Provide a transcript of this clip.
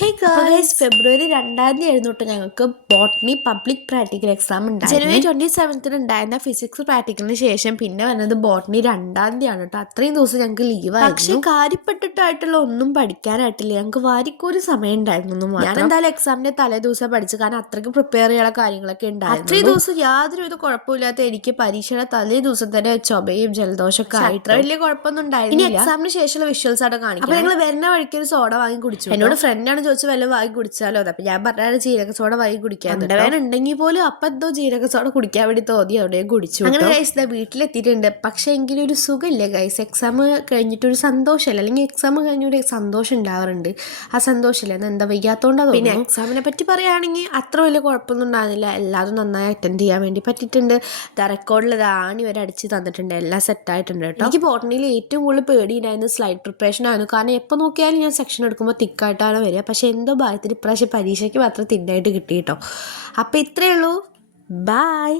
Hey guys, ഫെബ്രുവരി 2 ആയിരുന്നു കേട്ടോ ഞങ്ങൾക്ക് ബോട്ടണി പബ്ലിക് പ്രാക്ടിക്കൽ എക്സാം ഉണ്ടായിരുന്നു. ജനുവരി 27 ഉണ്ടായിരുന്ന ഫിസിക്സ് പ്രാക്ടിക്കലിന് ശേഷം പിന്നെ വന്നത് ബോട്ടണി 2 കേട്ടോ. അത്രയും ദിവസം ഞങ്ങൾക്ക് ലീവായിരുന്നു. പക്ഷേ കാര്യപ്പെട്ടിട്ടായിട്ടുള്ള ഒന്നും പഠിക്കാനായിട്ടില്ല. ഞങ്ങൾക്ക് വാരിക്കൊരു സമയം ഉണ്ടായിരുന്നു. ഞാൻ എന്തായാലും എക്സാമിന്റെ തലേ ദിവസം പഠിച്ചു, കാരണം അത്രയ്ക്ക് പ്രിപ്പയർ ചെയ്യാനുള്ള കാര്യങ്ങളൊക്കെ ഉണ്ടായിരുന്നു. അത്രയും ദിവസം യാതൊരു കുഴപ്പമില്ലാത്ത എനിക്ക് പരീക്ഷയുടെ തലേ ദിവസം തന്നെ ചുമയും ജലദോഷമൊക്കെ ആയിട്ട് അത്ര വലിയ കുഴപ്പമൊന്നും ഉണ്ടായിരുന്നു. ഇനി എക്സാമിന് ശേഷമുള്ള വിഷ്വൽസ് ആയിട്ട് കാണിക്കും. അപ്പൊ ഞങ്ങൾ വരുന്ന വഴിക്ക് ഒരു സോഡ വാങ്ങി കുടിച്ചു. എന്നോട് ഫ്രണ്ടാണ് ചോദിച്ചു വല്ലതും വാങ്ങി കുടിച്ചാലോ. അപ്പൊ ഞാൻ പറഞ്ഞാൽ ജീരക സോഡ വാങ്ങി കുടിക്കാൻ ഉണ്ടെങ്കിൽ പോലും അപ്പൊ എന്തോ ജീരക സോഡ കുടിക്കാൻ വേണ്ടി തോന്നി അവിടെ കുടിച്ചു. അങ്ങനെ ഗൈസ് വീട്ടിലെത്തിയിട്ടുണ്ട്. പക്ഷെ എങ്കിലും ഒരു സുഖമില്ല ഗൈസ്. എക്സാം കഴിഞ്ഞിട്ടൊരു സന്തോഷമല്ല, അല്ലെങ്കിൽ എക്സാം കഴിഞ്ഞൊരു സന്തോഷം ഉണ്ടാവാറുണ്ട്. ആ സന്തോഷമില്ല എന്താ വയ്യാത്തോണ്ടാ. പിന്നെ എക്സാമിനെ പറ്റി പറയുകയാണെങ്കിൽ അത്ര വലിയ കുഴപ്പമൊന്നും ഉണ്ടാകുന്നില്ല. എല്ലാവരും നന്നായി അറ്റൻഡ് ചെയ്യാൻ വേണ്ടി പറ്റിയിട്ടുണ്ട്. റെക്കോർഡിൽ ആണി വരെ അടിച്ച് തന്നിട്ടുണ്ട്. എല്ലാം സെറ്റായിട്ടുണ്ട് കേട്ടോ. എനിക്ക് ബോട്ടണിയിൽ ഏറ്റവും കൂടുതൽ പേടിയുണ്ടായിരുന്നു സ്ലൈഡ് പ്രിപ്പറേഷൻ ആയിരുന്നു. കാരണം എപ്പോൾ നോക്കിയാലും ഞാൻ സെക്ഷൻ എടുക്കുമ്പോൾ തിക്കായിട്ടാണ് വരിക. പക്ഷെ എന്തോ ഭാഗത്തിന് ഇപ്രാവശ്യം പരീക്ഷയ്ക്ക് മാത്രം തിന്നായിട്ട് കിട്ടി കേട്ടോ. അപ്പോൾ ഇത്രയേ ഉള്ളൂ. ബൈ.